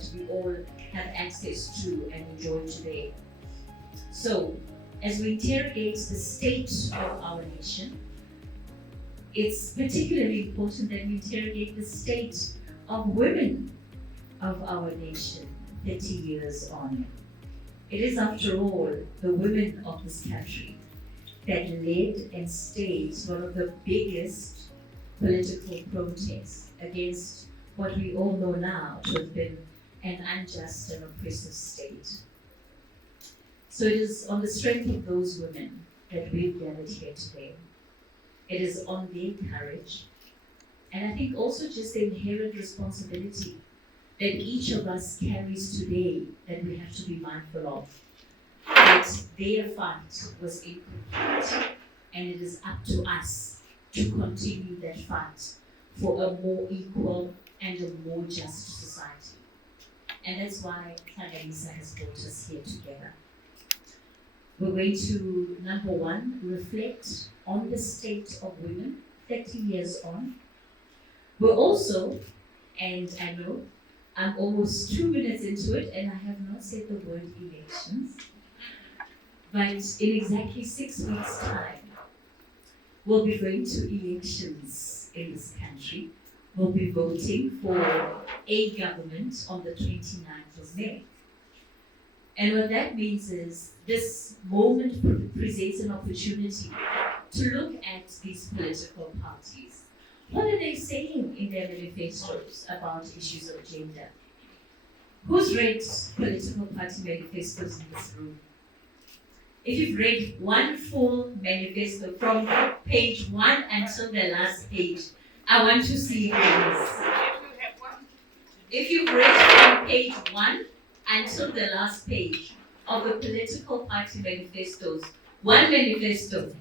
that we all have access to and enjoy today. So, as we interrogate the state of our nation, it's particularly important that we interrogate the state of women of our nation 30 years on. It is, after all, the women of this country that led and staged one of the biggest political protests against what we all know now to have been an unjust and oppressive state. So it is on the strength of those women that we've gathered here today. It is on their courage, and I think also just the inherent responsibility that each of us carries today that we have to be mindful of. That their fight was incomplete, and it is up to us to continue that fight for a more equal and a more just society. And that's why Hlanganisa has brought us here together. We're going to, number one, reflect on the state of women 30 years on. We're also, and I know I'm almost 2 minutes into it and I have not said the word elections, but in exactly 6 weeks' time, we'll be going to elections in this country. We'll be voting for a government on the 29th of May. And what that means is this moment presents an opportunity to look at these political parties. What are they saying in their manifestos about issues of gender? Who's read political party manifestos in this room? If you've read one full manifesto from page 1 until the last page, I want to see your hands. If you've read from page 1 until the last page of the political party manifestos, one manifesto.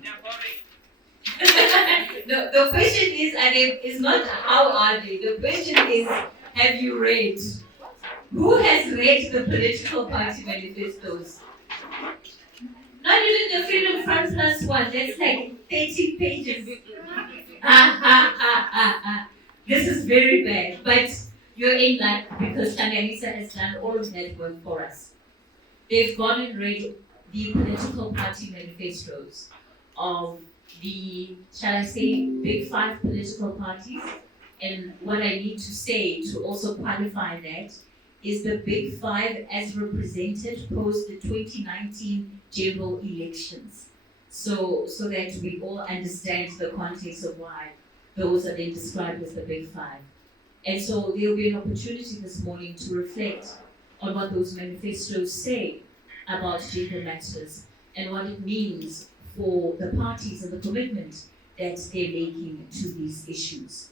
No, the question is not how are they. The question is, have you read? Who has read the political party manifestos? Not even the Freedom Front Plus one. That's like 30 pages. This is very bad, but you're in luck because Hlanganisa has done all of that work for us. They've gone and read the political party manifestos of the, shall I say, big 5 political parties. And what I need to say to also qualify that is the big 5 as represented post the 2019 general elections. So that we all understand the context of why those are then described as the big 5. And so there will be an opportunity this morning to reflect on what those manifestos say about gender matters and what it means for the parties and the commitment that they're making to these issues.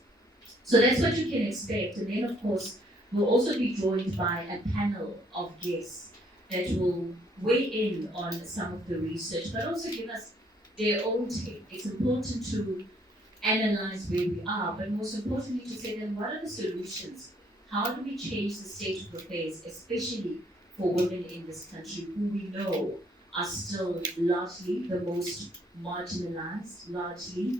So that's what you can expect. And then, of course, we'll also be joined by a panel of guests that will weigh in on some of the research, but also give us their own take. It's important to analyze where we are, but most importantly to say then what are the solutions? How do we change the state of affairs, especially for women in this country who we know are still largely the most marginalized, largely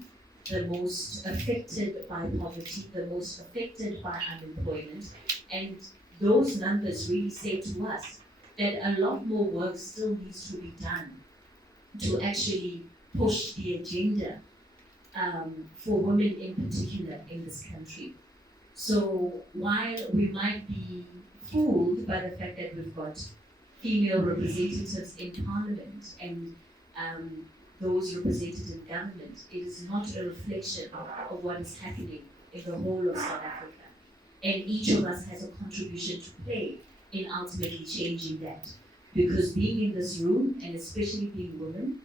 the most affected by poverty, the most affected by unemployment. And those numbers really say to us that a lot more work still needs to be done to actually push the agenda for women in particular in this country. So while we might be fooled by the fact that we've got female representatives in parliament and those represented in government, it is not a reflection of what is happening in the whole of South Africa. And each of us has a contribution to play in ultimately changing that. Because being in this room, and especially being women,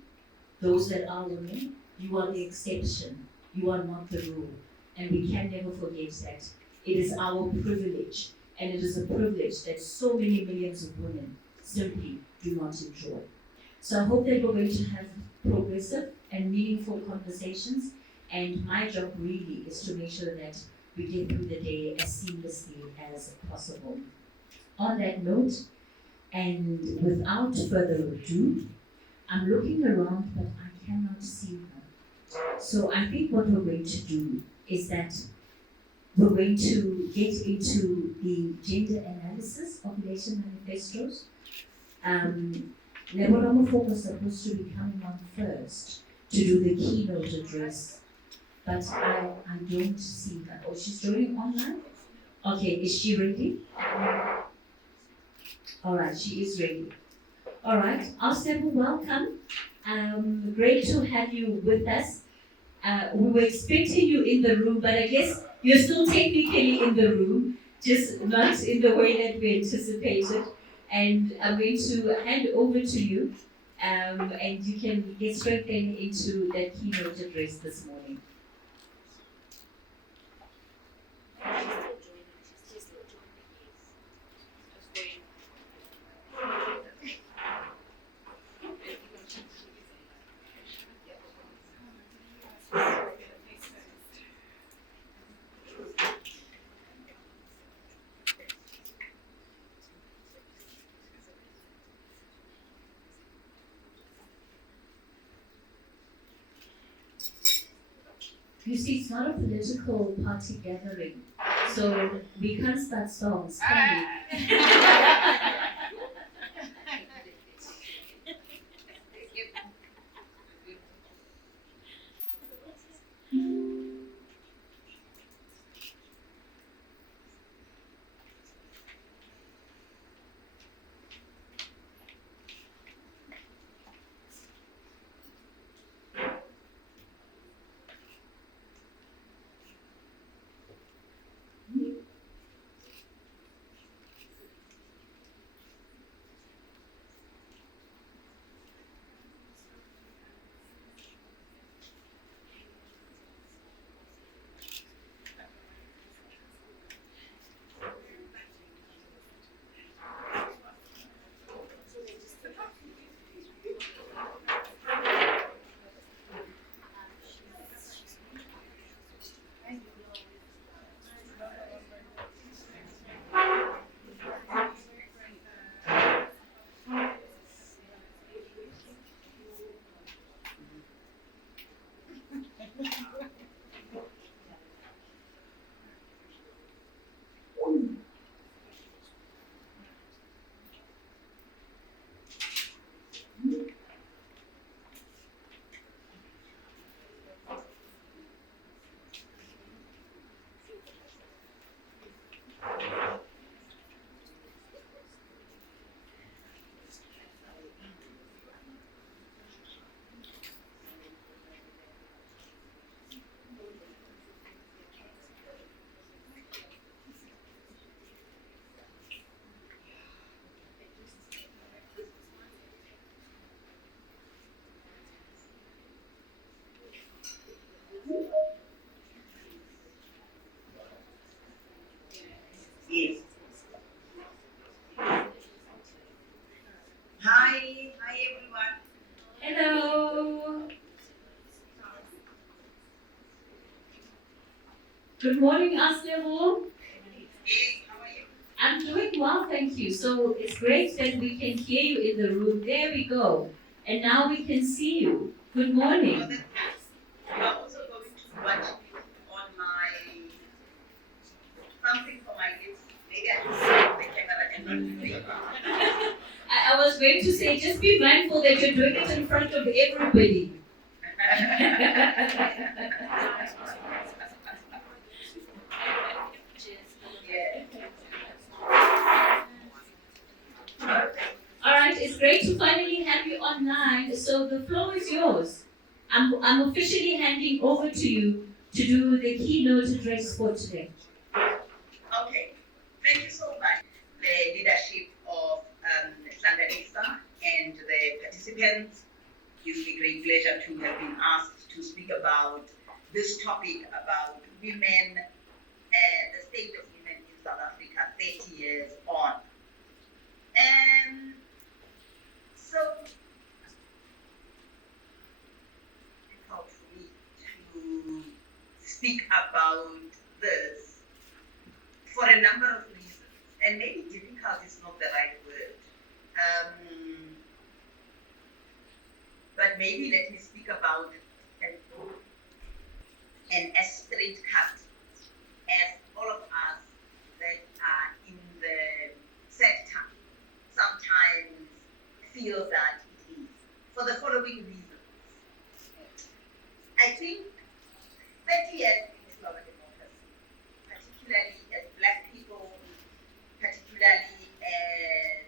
those that are women, you are the exception, you are not the rule. And we can never forget that. It is our privilege, and it is a privilege that so many millions of women simply do not enjoy. So I hope that we're going to have progressive and meaningful conversations, and my job really is to make sure that we get through the day as seamlessly as possible. On that note, and without further ado, I'm looking around but I cannot see her. So I think what we're going to do is that we're going to get into the gender analysis of election manifestos. Leboramo was supposed to be coming on first to do the keynote address, but I don't see her. Oh, she's joining online? Okay, is she ready? All right, she is ready. All right, Austin, welcome. Great to have you with us. We were expecting you in the room, but I guess you're still technically in the room, just not in the way that we anticipated. And I'm going to hand over to you, and you can get straight then into that keynote address this morning. You see, it's not a political party gathering, so we can't start songs, can we? Yes. Hi everyone. Hello. Good morning, Aslevo. Yes, how are you? I'm doing well, thank you. So it's great that we can hear you in the room. There we go. And now we can see you. Good morning. Oh, that's good. You are also going to watch me on my something for my lips. Maybe I can see the camera and not see. I was going to say, just be mindful that you're doing it in front of everybody. All right, it's great to finally have you online. So the floor is yours. I'm officially handing over to you to do the keynote address for today. Okay, thank you so much. The leadership of Hlanganisa and the participants. Gives me great pleasure to have been asked to speak about this topic about women, the state of women in South Africa 30 years on. And so, difficult for me to speak about this for a number of reasons, and maybe difficult is not the right word. But maybe let me speak about an straight cut as feel that it is, for the following reasons. I think 30 years into our democracy, particularly as Black people, particularly as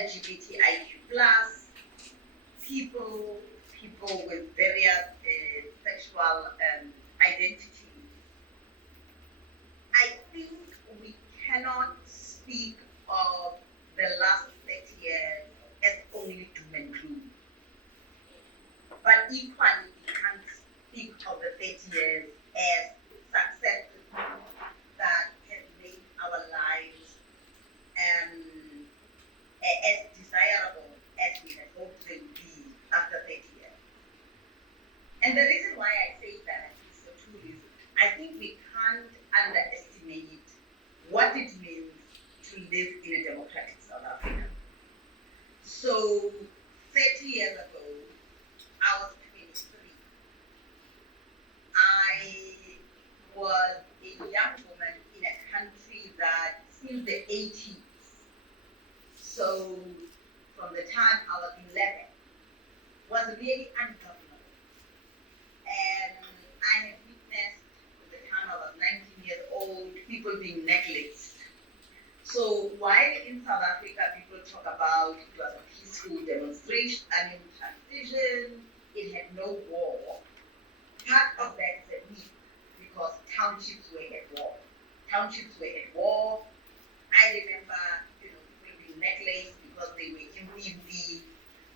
LGBTIQ plus people with various sexual identities, I think we cannot speak of the last 30 years as only doom and gloom. But equally, we can't speak of the 30 years as success that has made our lives as desirable as we had hoped they would be after 30 years. And the reason why I say that is for two reasons. I think we can't underestimate what it means to live in a democratic South Africa. So 30 years ago, I was 23. I was a young woman in a country that since the 80s, so from the time I was 11, was really ungovernable. And I had witnessed, from the time I was 19 years old, people being neglected. So while in South Africa people talk about it was a peaceful demonstration, transition, it had no war, part of that is a myth because townships were at war. I remember, people being necklaced because they were impi.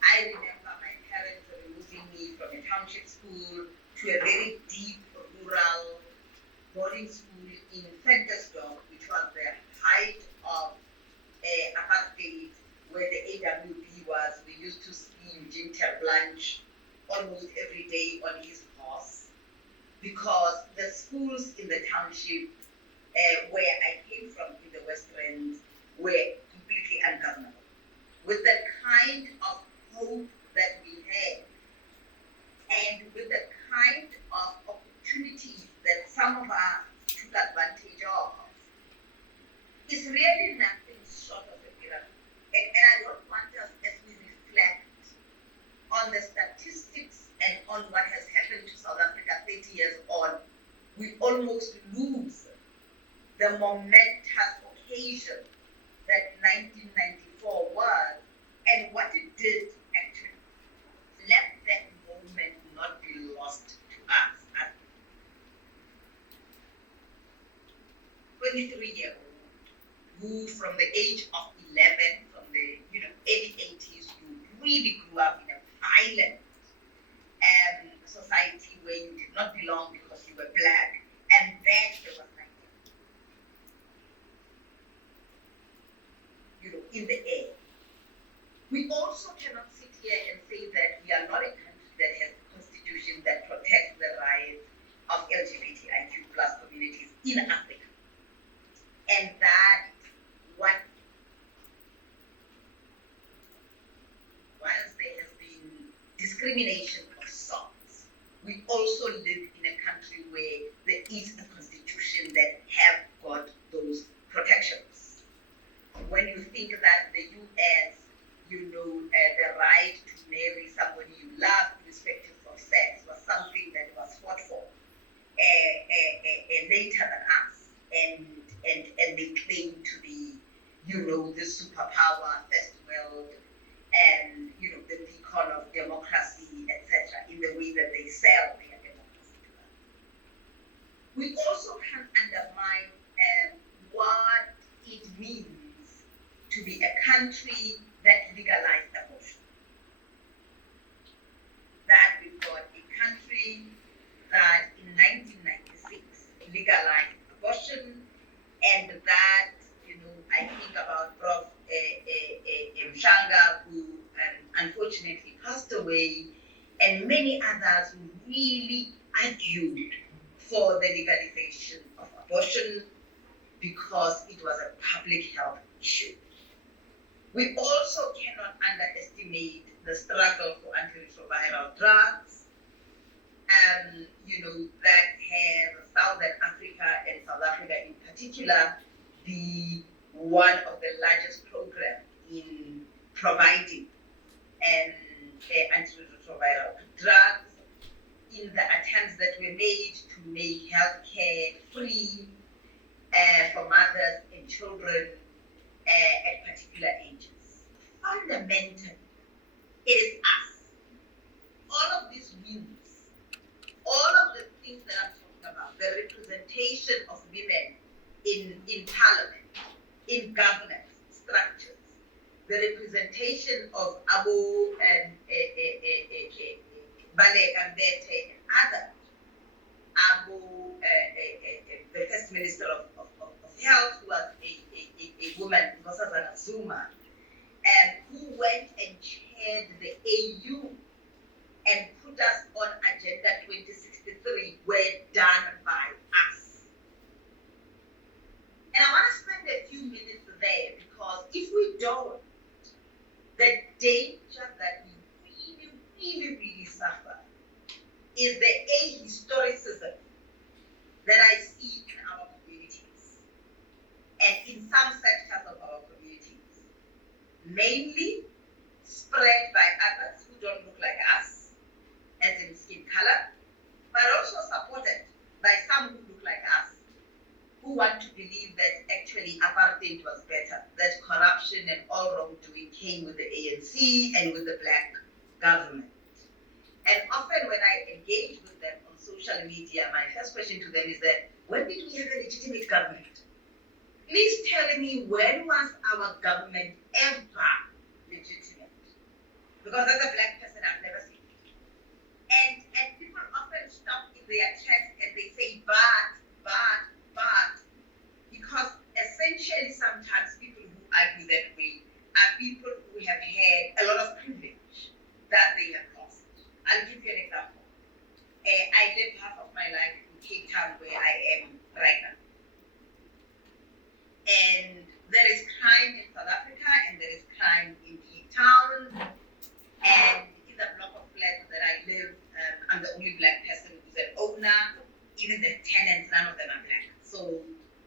I remember my parents removing me from a township school to a very deep rural boarding school in Ventersdorp, which was the height of apartheid, where the AWB was. We used to see Eugene Terblanche almost every day on his horse, because the schools in the township where I came from in the Westlands were completely ungovernable. With the kind of hope that we had, and with the kind of opportunities that some of us took advantage of, it's really nothing short of a miracle. And I don't want us, as we reflect on the statistics and on what has happened to South Africa 30 years on, we almost lose the momentous occasion that 1994 was, and what it did actually. Let that moment not be lost to us. As 23-year-old, who from the age of 11, from the early 80s, you really grew up in a violent society where you did not belong because you were Black, and then there was in the air. We also cannot sit here and say that we are not a country that has a constitution that protects the rights of LGBTIQ plus communities in Africa. And that whilst there has been discrimination of sorts, we also live in a country where there is a constitution that have got those protections. When you think that the US, the right to marry somebody you love, irrespective of sex, was something that was fought for later than us, and they claim to be, the superpower, first world, and the beacon of democracy, etc., in the way that they sell their democracy to us. We also can undermine what it means to be a country that legalized abortion. That we've got a country that in 1996 legalized abortion, and that, I think about Prof. Mshanga, who unfortunately passed away, and many others who really argued for the legalization of abortion because it was a public health issue. We also cannot underestimate the struggle for antiretroviral drugs, that have Southern Africa and South Africa in particular be one of the largest programs in providing antiretroviral drugs in the attempts that were made to make healthcare free for mothers and children at particular ages. Fundamentally, it is us. All of these wins, all of the things that I'm talking about, the representation of women in parliament, in governance structures, the representation of Abu and Balek and Bete and others, Abu, the first minister of health, who was a woman, Nkosazana Zuma, who went and chaired the AU and put us on Agenda 2063, were done by us. And I want to spend a few minutes there, because if we don't, the danger that we really suffer is the ahistoricism that I see in our communities and in some sectors of our communities, mainly spread by others who don't look like us, as in skin color, but also supported by some who look like us, who want to believe that actually apartheid was better, that corruption and all wrongdoing came with the ANC and with the black government. And often when I engage with them on social media, my first question to them is that, when did we have a legitimate government? Please tell me, when was our government ever legitimate? Because as a black person, I've never seen it. And people often stop in their chest and they say, but, because essentially sometimes people who argue that way are people who have had a lot of privilege that they have lost. I'll give you an example. I lived half of my life in Cape Town, where I am right now. And there is crime in South Africa and there is crime in Cape Town. And in the block of flats that I live, I'm the only black person who's an owner. Even the tenants, none of them are black. So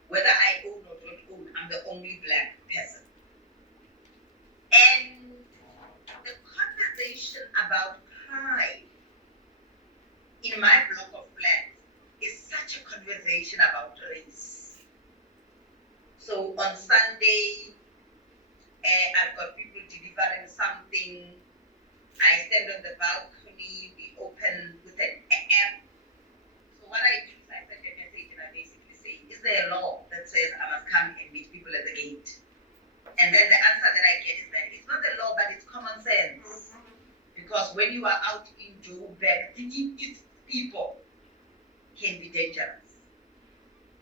whether I own or don't own, I'm the only black person. And the conversation about crime in my block of flats is such a conversation about race. So on Sunday, I've got people delivering something. I stand on the balcony, we open with an app. So what I do is I send a message and I basically say, is there a law that says I must come and meet people at the gate? And then the answer that I get is that it's not the law, but it's common sense. Because when you are out in Joburg, people can be dangerous.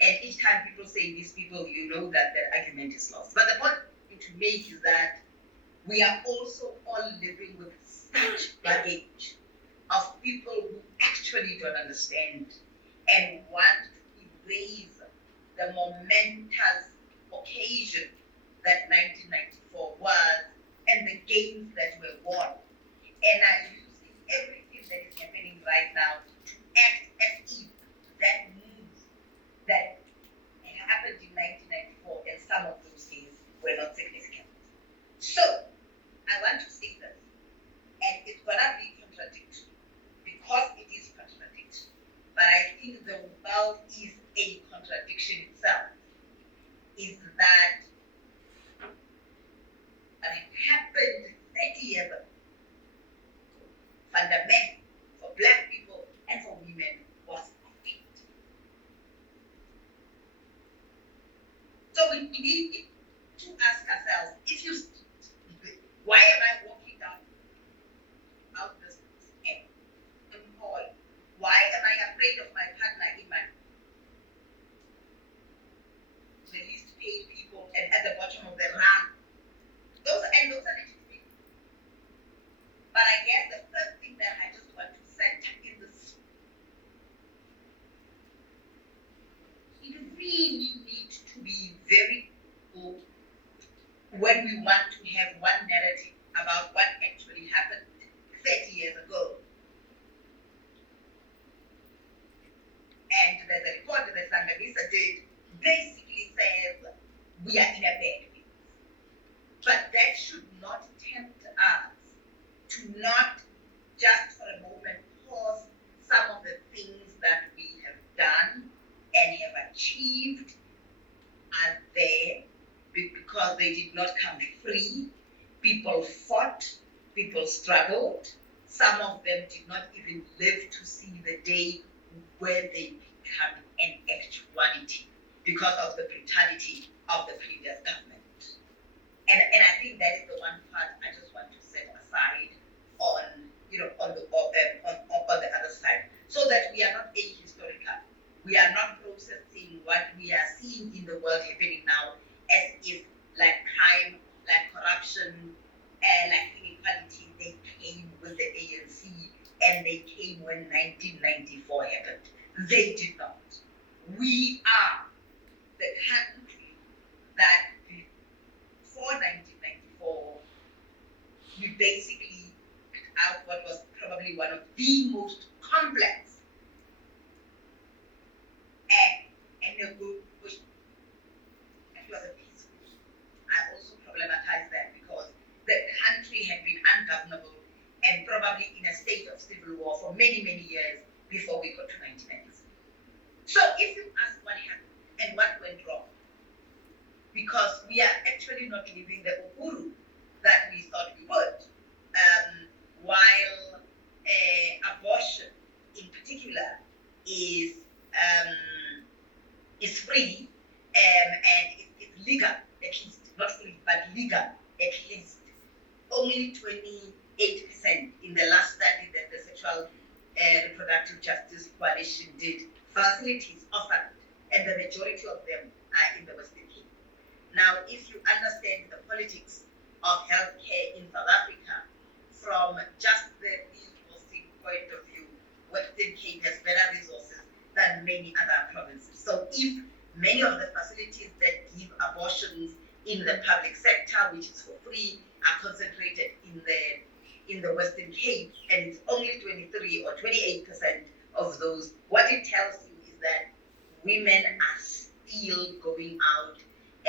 And each time people say these people, you know that their argument is lost. But the point to make is that we are also all living with such baggage of people who actually don't understand and want to erase the momentous occasion that 1994 was and the gains that were won, and are using everything that is happening right now to act as if that move that happened in 1994 and some of those things were not significant. So, I want to say this, and it's gonna be contradictory, because it is contradictory, but I think the world is a contradiction itself, is that it happened 30 years ago, fundamentally, for black people and for women, was complete. So we need to ask ourselves, why am I walking down out this end? Why am I afraid of my partner in my the least paid people and at the bottom of the rung? Those are legitimate. But I guess the first thing that I just want to center in this, it really needs to be very cool when we want to have one narrative about what actually happened 30 years ago. And there's a report that Hlanganisa did, basically says we are in a bad place. But that should not turn achieved are there because they did not come free. People fought, people struggled. Some of them did not even live to see the day where they become an actuality because of the brutality of the previous government. And I think that is the one part I just want to set aside on the other side, so that we are not ahistorical. We are not processing what we are seeing in the world happening now as if like crime, like corruption, and like inequality, they came with the ANC and they came when 1994 happened. They did not. We are the country that before 1994, we basically out what was probably one of the most complex and negotiation. It was a peaceful. I also problematize that because the country had been ungovernable and probably in a state of civil war for many, many years before we got to 1996. So if you ask what happened and what went wrong, because we are actually not living the uhuru that we thought we would, while abortion in particular is free and it's legal, at least, not free, but legal, at least. Only 28% in the last study that the Sexual Reproductive Justice Coalition did, facilities offered, and the majority of them are in the Western Cape. Now, if you understand the politics of healthcare in South Africa from just the resourcing point of view, Western Cape has better resources than many other provinces. So if many of the facilities that give abortions in the public sector, which is for free, are concentrated in the Western Cape, and it's only 23 or 28% of those, what it tells you is that women are still going out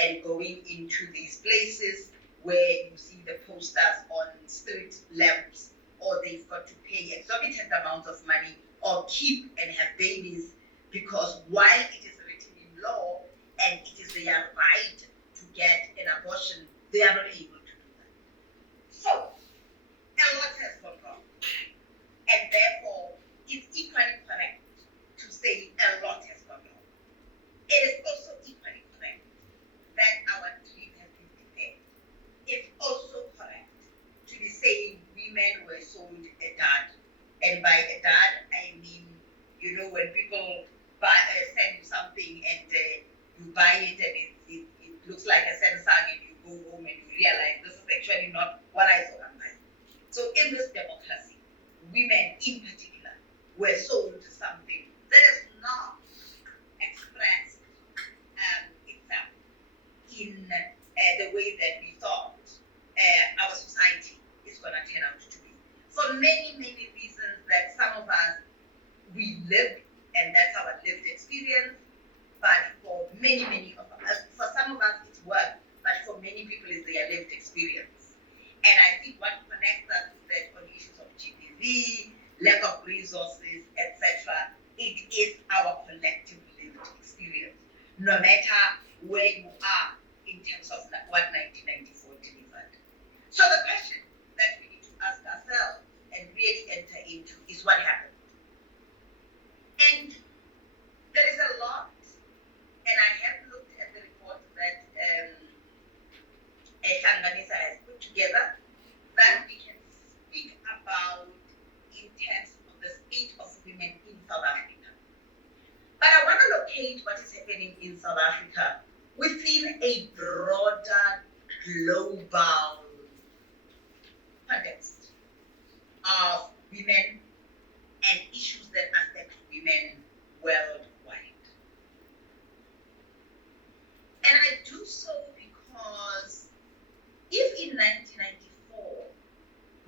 and going into these places where you see the posters on street lamps, or they've got to pay exorbitant amounts of money or keep and have babies, because while it is written in law and it is their right to get an abortion, they are not able to do that. So, a lot has gone wrong. And therefore, it's equally correct to say a lot has gone wrong. It is also equally correct that our dream has been deferred. It's also correct to be saying women were sold a dud. And by a dud, I mean, when people send you something and you buy it and it looks like a Samsung, and you go home and you realize this is actually not what I thought I'm buying. So in this democracy, women in particular were sold something that is not expressed itself in the way that we thought our society is going to turn out to be. For many, many reasons that some of us, we live, and that's our lived experience, but for many, many of us, for some of us it's work, but for many people it's their lived experience. And I think what connects us is that on issues of GBV, lack of resources, etc., it is our collective lived experience, no matter where you are in terms of what 1994 delivered. So the question that we need to ask ourselves and really enter into is what happened. And there is a lot, and I have looked at the report that Hlanganisa has put together, that we can speak about in terms of the state of women in South Africa. But I want to locate what is happening in South Africa within a broader global context of women and issues that affect women worldwide. And I do so because if in 1994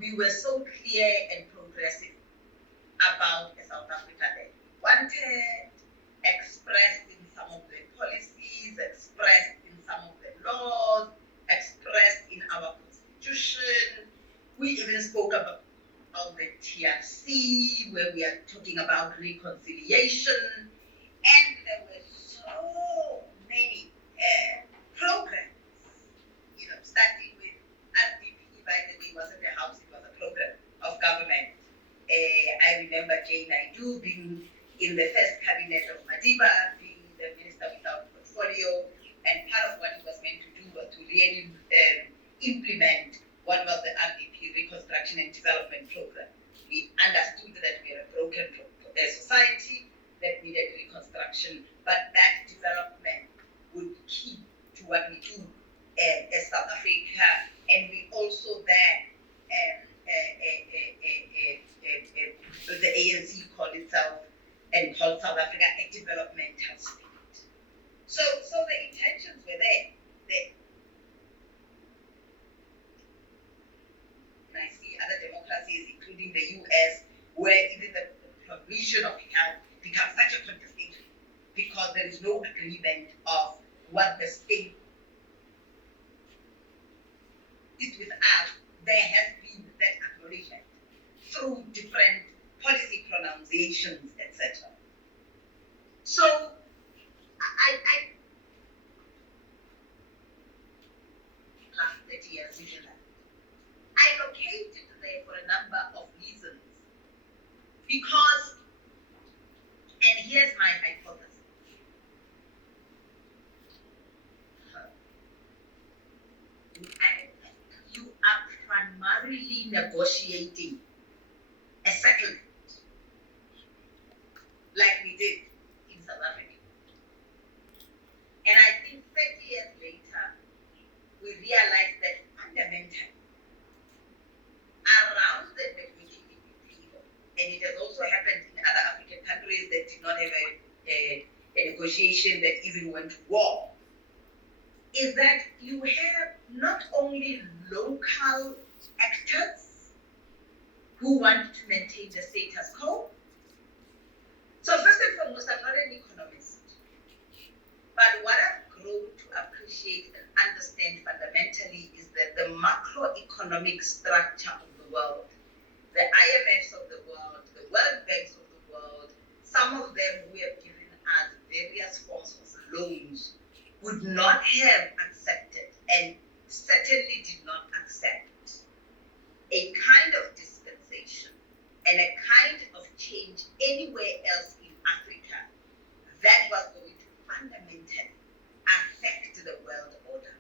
we were so clear and progressive about a South Africa that wanted, expressed in some of the policies, expressed in some of the laws, expressed in our constitution, we even spoke about the TRC, where we are talking about reconciliation, and there were so programs, starting with RDP, by the way, wasn't a house, it was a program of government. I remember Jane Naidu being in the first cabinet of Madiba, being the minister without portfolio, and part of what he was meant to do was to really implement what was the RDP, Reconstruction and Development Program. We understood that we are a broken society that needed reconstruction, but that development would be key to what we do as South Africa, and we also then the ANC called itself and called South Africa a developmental state. So the intentions were there. And I see other democracies, including the US, where even the provision of health becomes such a contestation because there is no agreement of what the state is with us. There has been that acknowledgement through different policy pronunciations, etc. So I last 30 years in Finland. I located there for a number of reasons because, and here's my hypothesis. You are primarily negotiating a settlement like we did in South Africa. And I think 30 years later, we realized that fundamentally, around the negotiating table, and it has also happened in other African countries that did not have a negotiation that even went to war, is that you have not only local actors who want to maintain the status quo. So first and foremost, I'm not an economist, but what I've grown to appreciate and understand fundamentally is that the macroeconomic structure of the world, the IMFs of the world, the World Banks of the world, some of them who have given us various forms of loans, would not have accepted and certainly did not accept a kind of dispensation and a kind of change anywhere else in Africa that was going to fundamentally affect the world order.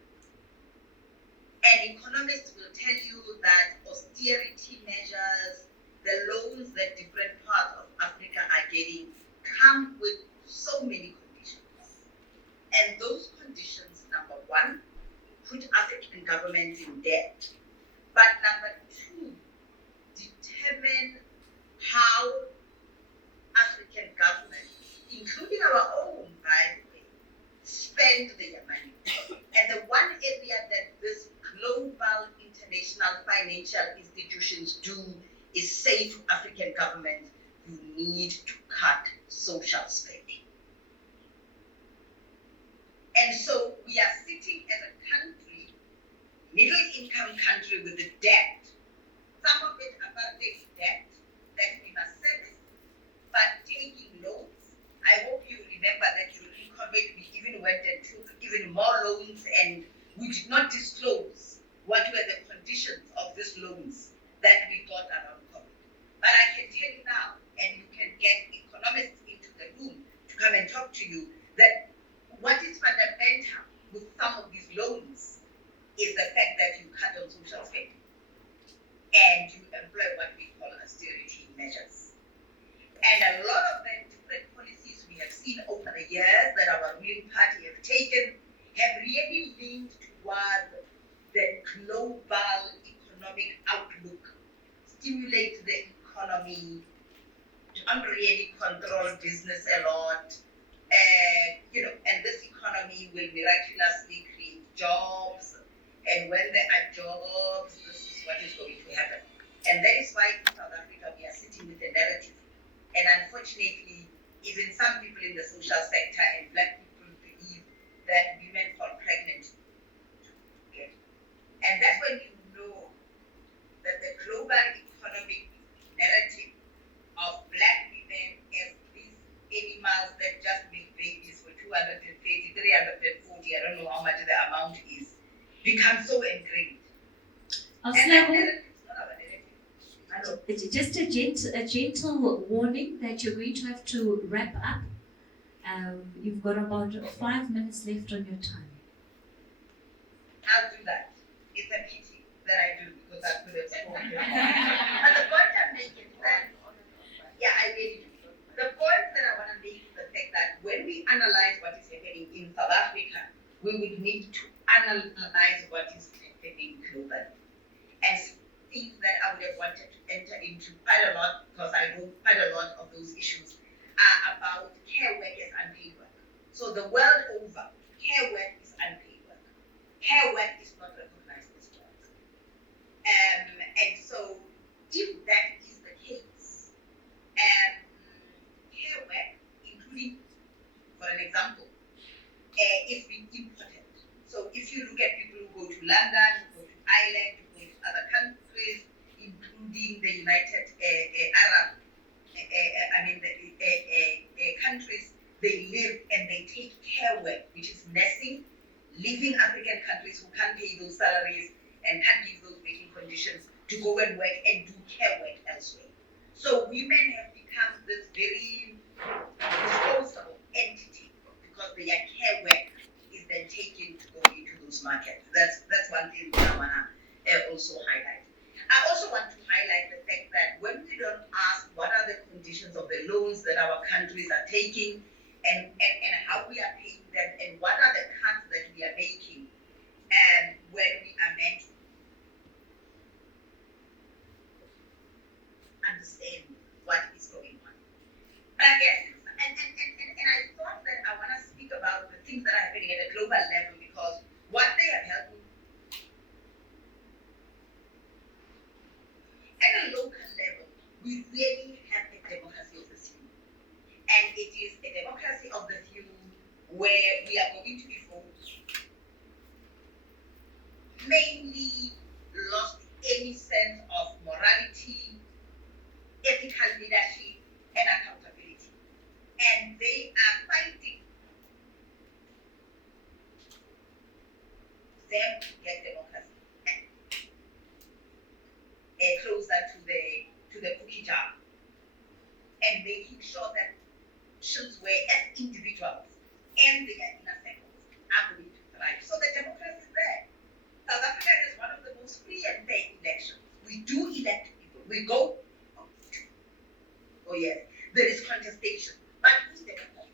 And economists will tell you that austerity measures, the loans that different parts of Africa are getting, come with so many conditions. And those conditions, number one, put African governments in debt. But number two, determine how African governments, including our own, by the way, spend their money. And the one area that this global international financial institutions do is say to African governments, you need to cut social spending. And so we are sitting as a country, middle income country with the debt, some of it apartheid debt that we must service, but taking loans. I hope you remember that during COVID we even went and took even more loans, and we did not disclose what were the conditions of these loans that we got around COVID. But I can tell you now, and you can get economists into the room to come and talk to you, that what is fundamental with some of these loans is the fact that you cut on social spending and you employ what we call austerity measures. And a lot of the different policies we have seen over the years that our ruling party have taken have really linked towards the global economic outlook, stimulate the economy, don't really control business a lot. And this economy will miraculously create jobs. And when there are jobs, this is what is going to happen. And that is why in South Africa we are sitting with a narrative. And unfortunately, even some people in the social sector and black people believe that women fall pregnant. Okay. And that's when you know that the global economic narrative of black women as these animals that just make babies for 230, 340, I don't become so ingrained. And that Slavo, narrative is not our narrative. I know. it's just a gentle warning that you're going to have to wrap up. You've got about 5 minutes left on your time. I'll do that. It's a pity that I do because I could have spoken more. But the point I'm making is that, yeah, I really do. The point that I want to make is the fact that when we analyze what is happening in South Africa, we would need to analyze what is happening globally. And things that I would have wanted to enter into quite a lot, because I know quite a lot of those issues, are about care work as unpaid work. So the world over, care work is unpaid work. Care work is not recognized as work. And so, if that is the case, care work, including, for an example, is being imported. So, if you look at people who go to London, who go to Ireland, who go to other countries, including the United Arab, countries, they live and they take care work, which is nursing, leaving African countries who can't pay those salaries and can't give those working conditions to go and work and do care work elsewhere. So women have become this very disposable entity because their care work is then taken to go into those markets. That's one thing that I want to also highlight. I also want to highlight the fact that when we don't ask what are the conditions of the loans that our countries are taking and how we are paying them and what are the cuts that we are making when we are meant to understand what is going on. But yes, and I thought that I want to speak about the things that are happening at a global level because what they have helped me at a local level, we really have a democracy of the few. And it is a democracy of the few where we are going to be focused. Mainly lost any sense of morality, ethical leadership, and accountability. And they are fighting them to get democracy closer to the cookie jar, and making sure that shows where as individuals and their inner circles are going to thrive. So the democracy is there. South Africa is one of the most free and fair elections. We do elect people. We go. Oh yes, there is contestation, but who's democracy?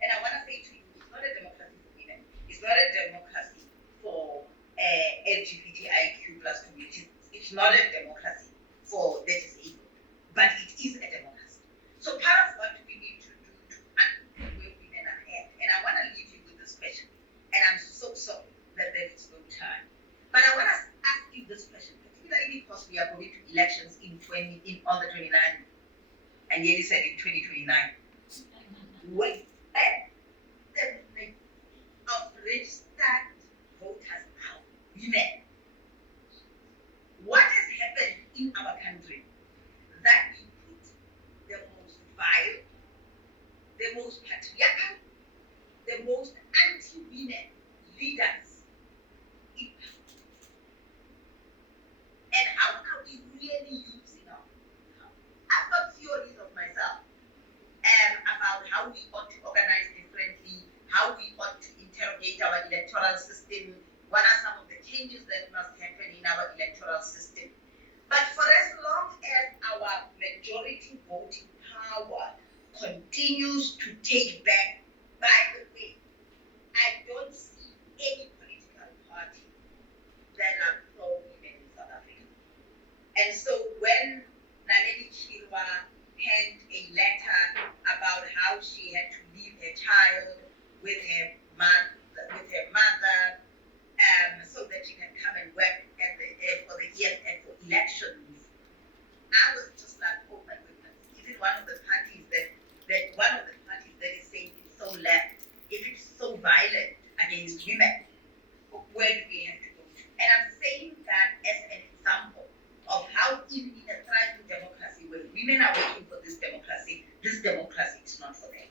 And I want to say to you, it's not a democracy for women. It's not a democracy for LGBTIQ plus communities. It's not a democracy for the disabled, but it is a democracy. So part of what we need to do to understand where women are at, and I want to leave you with this question, and I'm so sorry that there is no time, but I want to ask you this question, particularly because we are going to elections on the 29th, and Yeli said in 2029. When the of registered voters are women, what has happened in our country that we put the most vile, the most patriarchal, the most anti-women leaders in power? And how are we really using our power? I've got theories of myself about how we ought to organize differently, how we ought to interrogate our electoral system, what are some of the changes that must happen in our electoral system. But for as long as our majority voting power continues to take back, by the way, I don't see any political party that are pro-women in South Africa. And so when Naledi Chirwa penned a letter about how she had to leave her child with her mother, so that she can come and work at for the EFF for elections, I was just like, oh my goodness, is it one of the parties that is saying it's so left, if it's so violent against women, where do we have to go to? And I'm saying that as an example of how even in a thriving democracy where women are working for this democracy is not for them.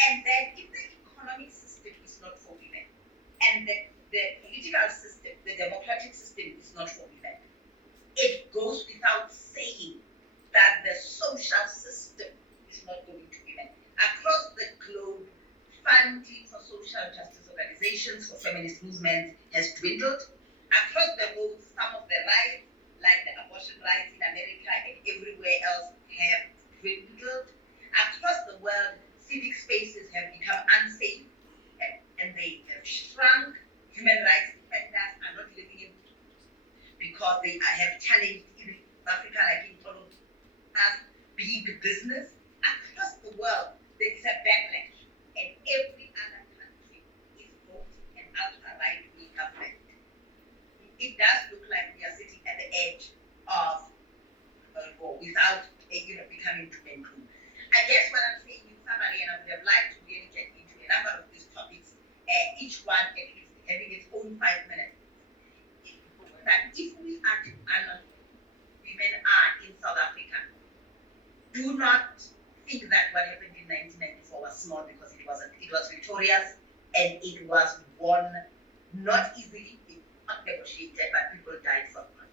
And then if the economic system is not for women, and the political system the democratic system is not for women. It goes without saying that the social system is not going to women. Across the globe, funding for social justice organizations, for feminist movements has dwindled. Across the world, some of the rights, like the abortion rights in America and everywhere else, have dwindled. Across the world, civic spaces have become unsafe and they have shrunk. Human rights defenders are not living in because they have challenged even Africa, like in total, as big business. Across the world, there is a backlash, and every other country is voting an ultra-right-wing government. It does look like we are sitting at the edge of war without becoming too and true. I guess what I'm saying in summary, and I would have liked to really get into a number of these topics, each one at least having its own 5 minutes. That if we are to analyze women are in South Africa, do not think that what happened in 1994 was small, because it wasn't. It was victorious and it was won not easily, not negotiated, but people died for it.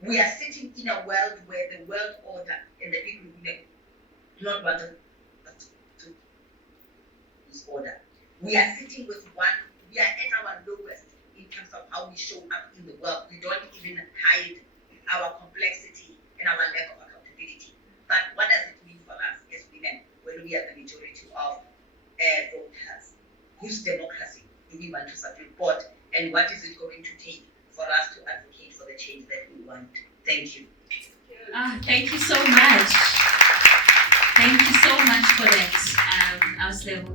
We are sitting in a world where the world order and the people who do not want to this order. We are sitting with we are at our lowest in terms of how we show up in the world. We don't even hide our complexity and our lack of accountability. But what does it mean for us as women when we are the majority of voters? Whose democracy do we want to support? And what is it going to take for us to advocate for the change that we want? Thank you. Thank you so much. Thank you so much for that, Auslevo.